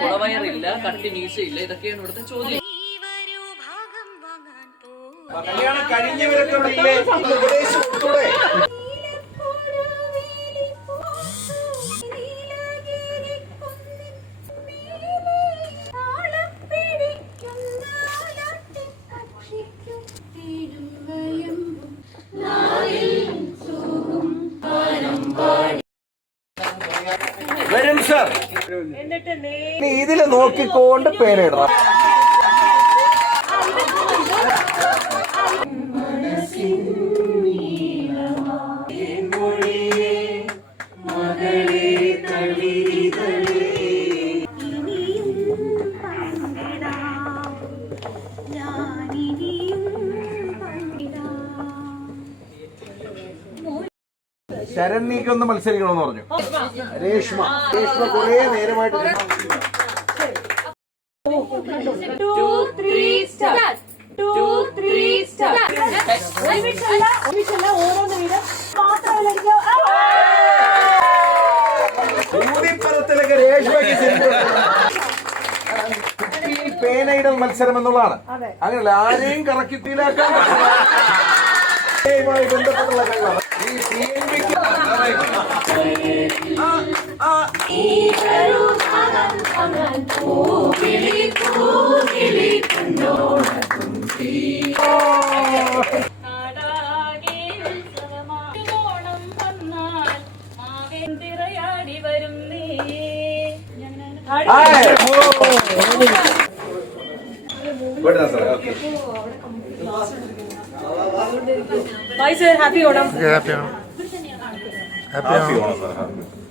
കുളവയറില്ല, കട്ടി വീശയില്ല, ഇതൊക്കെയാണ് ഇവിടുത്തെ ചോദ്യം. കല്യാണം കഴിഞ്ഞവരൊക്കെ വരും സർ. ഇതില് നോക്കിക്കൊണ്ട് പേരിടണം. ശരൺ നീക്കൊന്ന് മത്സരിക്കണമെന്ന് പറഞ്ഞു. രേഷ്മ കുറേ നേരമായിട്ട് ൂതിപ്പുറത്തിലൊക്കെ രേഷ്മയ്ക്ക് പേനയിടൽ മത്സരം എന്നുള്ളതാണ്. അങ്ങനെയല്ല, ആരെയും കറക്കിത്തിയിലാക്കാൻ ബന്ധപ്പെട്ടുള്ള കഴിവാണ് ഈ TNVക്ക്. Bye sir, happy Onam. Happy Onam. Happy Onam.